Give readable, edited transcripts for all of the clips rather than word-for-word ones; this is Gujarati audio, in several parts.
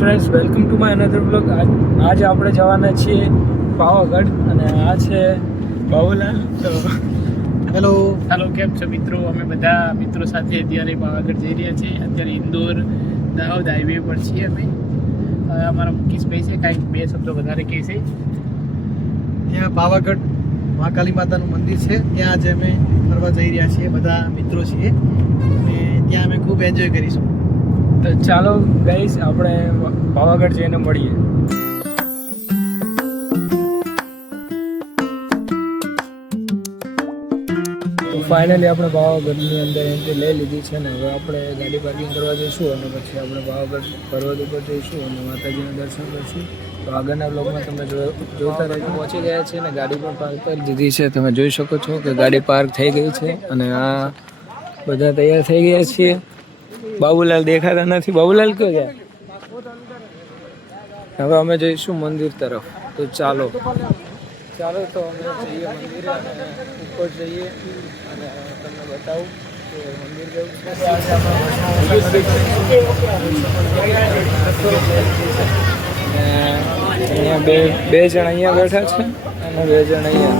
Friends, welcome to my another blog. આજે આપણે જવાના છીએ પાવાગઢ અને આ છે બાબુલાલ. તો હેલો, કેમ છો મિત્રો? અમે બધા મિત્રો સાથે અત્યારે પાવાગઢ જઈ રહ્યા છીએ. અત્યારે ઇન્દોર દાહોદ હાઈવે પર છીએ અમે. અમારા મુકેશભાઈ છે, કાંઈક બે શબ્દો વધારે કહે છે. ત્યાં પાવાગઢ મહાકાળી માતાનું મંદિર છે, ત્યાં આજે અમે ફરવા જઈ રહ્યા છીએ, બધા મિત્રો છીએ અને ત્યાં અમે ખૂબ એન્જોય કરીશું. તો ચાલો ગાઈસ, આપણે પાવાગઢ જઈને મળીએ. તો ફાઇનલી આપણે પાવાગઢની અંદર એન્ટ્રી લઈ લીધી છે ને હવે આપણે ગાડી પાર્કિંગ કરવા જઈશું અને પછી આપણે પાવાગઢ પર્વત ઉપર જઈશું અને માતાજીના દર્શન કરીશું. તો આગળના બ્લોગમાં તમે જોતા રહેજો. પહોંચી ગયા છે ને ગાડી પણ પાર્ક કરી દીધી છે. તમે જોઈ શકો છો કે ગાડી પાર્ક થઈ ગઈ છે અને આ બધા તૈયાર થઈ ગયા છીએ. બાબુલાલ દેખાતા નથી. બાબુલાલ ક્યાં ગયા? હવે અમે જઈશું મંદિર તરફ. તો ચાલો તો અમે જઈએ મંદિરે અને ઉપર જઈએ અને તમને બતાવું કે મંદિર કેવું છે. અહીંયા બે જણ અહીંયા બેઠા છે અને બે જણ અહીંયા.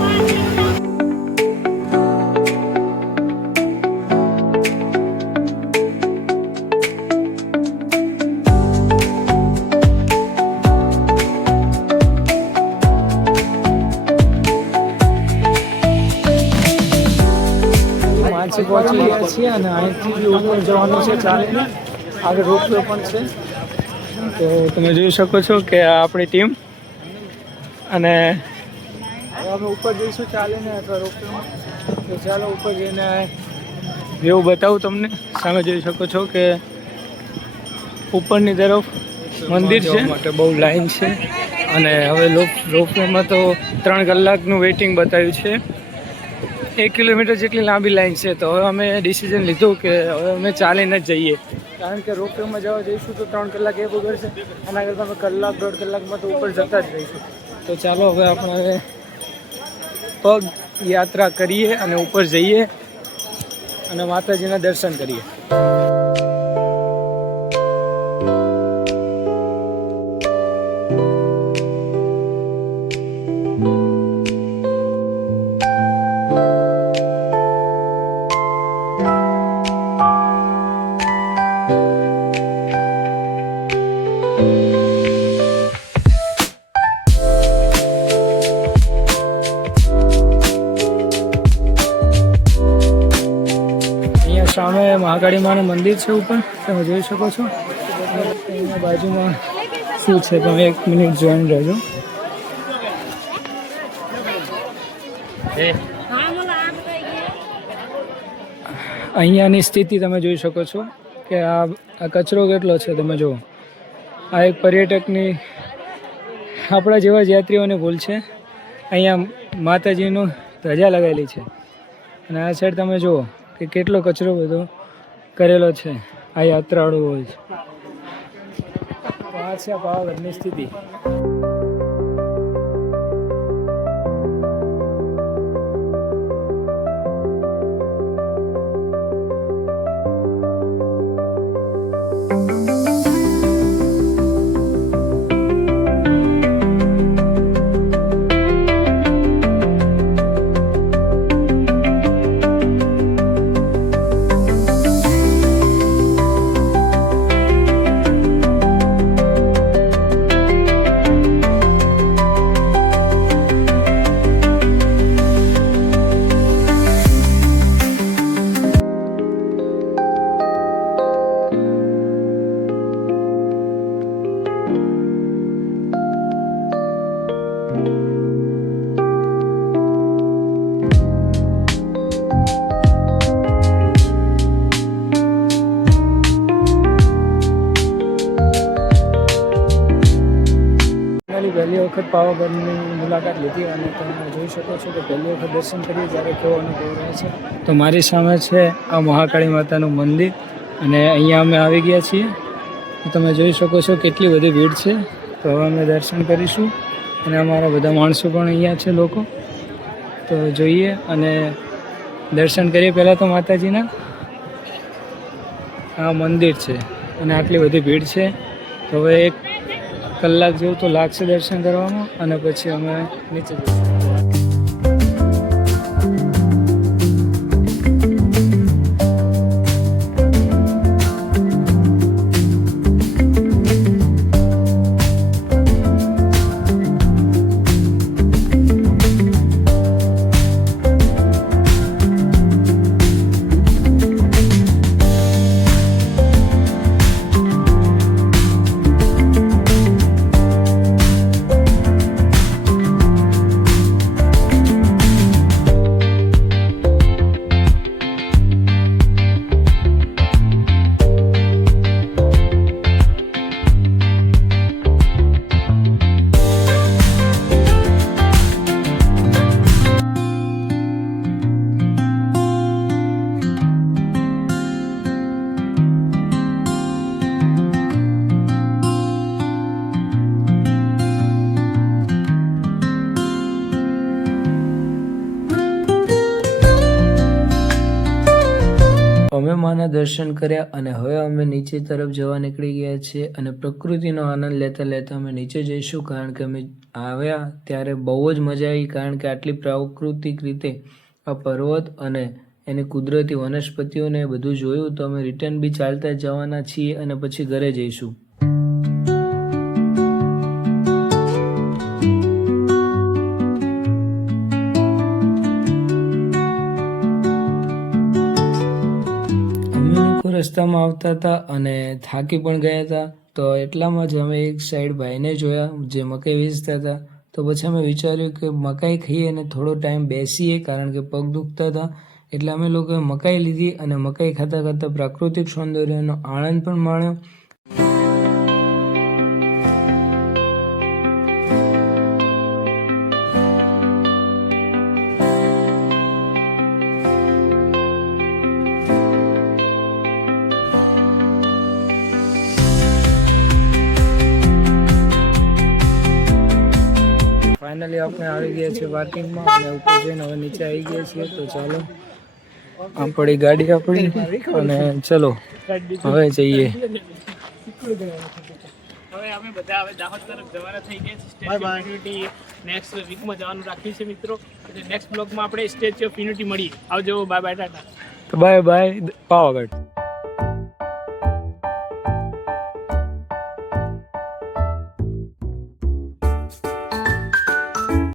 પહોંચી ગયા છીએ અને અહીંથી ઉપર જવાનું છે ચાલીને. આગળ રોપવે પણ છે. તો તમે જોઈ શકો છો કે આ આપણી ટીમ અને હવે અમે ઉપર જઈશું ચાલીને અથવા રોપવેમાં. તો ચાલો ઉપર જઈને વ્યૂ બતાવું તમને. સામે જોઈ શકો છો કે ઉપરની તરફ મંદિર છે માટે બહુ લાઈન છે અને હવે રોપવેમાં તો 3 કલાકનું વેઇટિંગ બતાવ્યું છે. 1 કિલોમીટર જેટલી લાંબી લાઈન છે. તો હવે અમે ડિસિઝન લીધું કે હવે અમે ચાલીને જ જઈએ, કારણ કે રોપવેમાં જવા જઈશું તો 3 કલાક એ બગડશે. આના કરતાં અમે કલાક 1.5 કલાકમાં તો ઉપર જતા જ રહીશું. તો ચાલો હવે આપણે પગ યાત્રા કરીએ અને ઉપર જઈએ અને માતાજીના દર્શન કરીએ. સામે મહાકાળી માનું મંદિર છે ઉપર, તમે જોઈ શકો છો. એના બાજુમાં શું છે તમે 1 મિનિટ જોઈન રહેજો. અહીંયાની સ્થિતિ તમે જોઈ શકો છો કે આ કચરો કેટલો છે તમે જુઓ. આ એક પર્યટકની, આપણા જેવા જ યાત્રીઓની ભૂલ છે. અહીંયા માતાજીનું ધજા લગાવેલી છે અને આ સાઈડ તમે જુઓ કે કેટલો કચરો બધો કરેલો છે આ યાત્રાળુઓ જ. આ છે પાવાગઢની સ્થિતિ. પહેલી વખત પાવાગઢની મુલાકાત લીધી અને તમે જોઈ શકો છો કે પહેલી વખત દર્શન કરીએ જ્યારે કેવો અનુભવ રહે છે. તો મારી સામે છે આ મહાકાળી માતાનું મંદિર અને અહીંયા અમે આવી ગયા છીએ. તો તમે જોઈ શકો છો કેટલી બધી ભીડ છે. તો હવે અમે દર્શન કરીશું અને અમારા બધા માણસો પણ અહીંયા છે લોકો. તો જોઈએ અને દર્શન કરીએ. પહેલાં તો માતાજીના આ મંદિર છે અને આટલી બધી ભીડ છે. તો હવે એક કલાક જેવું તો લાગશે દર્શન કરવામાં અને પછી અમે નીચે જઈશું. અમે માના દર્શન કર્યા અને હવે અમે નીચે તરફ જવા નીકળી ગયા છીએ અને પ્રકૃતિનો આનંદ લેતા લેતા અમે નીચે જઈશું, કારણ કે અમે આવ્યા ત્યારે બહુ જ મજા આવી, કારણ કે આટલી પ્રાકૃતિક રીતે આ પર્વત અને એની કુદરતી વનસ્પતિઓને બધું જોયું. તો અમે રિટર્ન બી ચાલતા જવાના છીએ અને પછી ઘરે જઈશું. રસ્તામાં આવતા હતા અને થાકી પણ ગયા હતા, તો એટલામાં જ અમે એક સાઈડ ભાઈને જોયા જે મકાઈ વેચતા હતા. તો પછી અમે વિચાર્યું કે મકાઈ ખાઈએ અને થોડો ટાઈમ બેસીએ, કારણ કે પગ દુખતા હતા. એટલે અમે લોકોએ મકાઈ લીધી અને મકાઈ ખાતા ખાતા પ્રાકૃતિક સૌંદર્યનો આનંદ પણ માણ્યો. ફાઇનલી આપણે આવી ગયા છીએ પાર્કિંગમાં અને ઉપર જઈને હવે નીચે આવી ગયા છીએ. તો ચાલો આમ પડી ગાડી આપણી અને ચલો હવે જઈએ. હવે અમે બધા હવે દાહોદ તરફ જવાના થઈ ગયા છે. સ્ટેચ્યુ ઓફ યુનિટી નેક્સ્ટ વીકમાં જવાનું રાખ્યું છે મિત્રો. એટલે નેક્સ્ટ બ્લોગમાં આપણે સ્ટેચ્યુ ઓફ યુનિટી મળીએ. આવજો, બાય બાય, ટાટા. તો બાય બાય પાવાગઢ.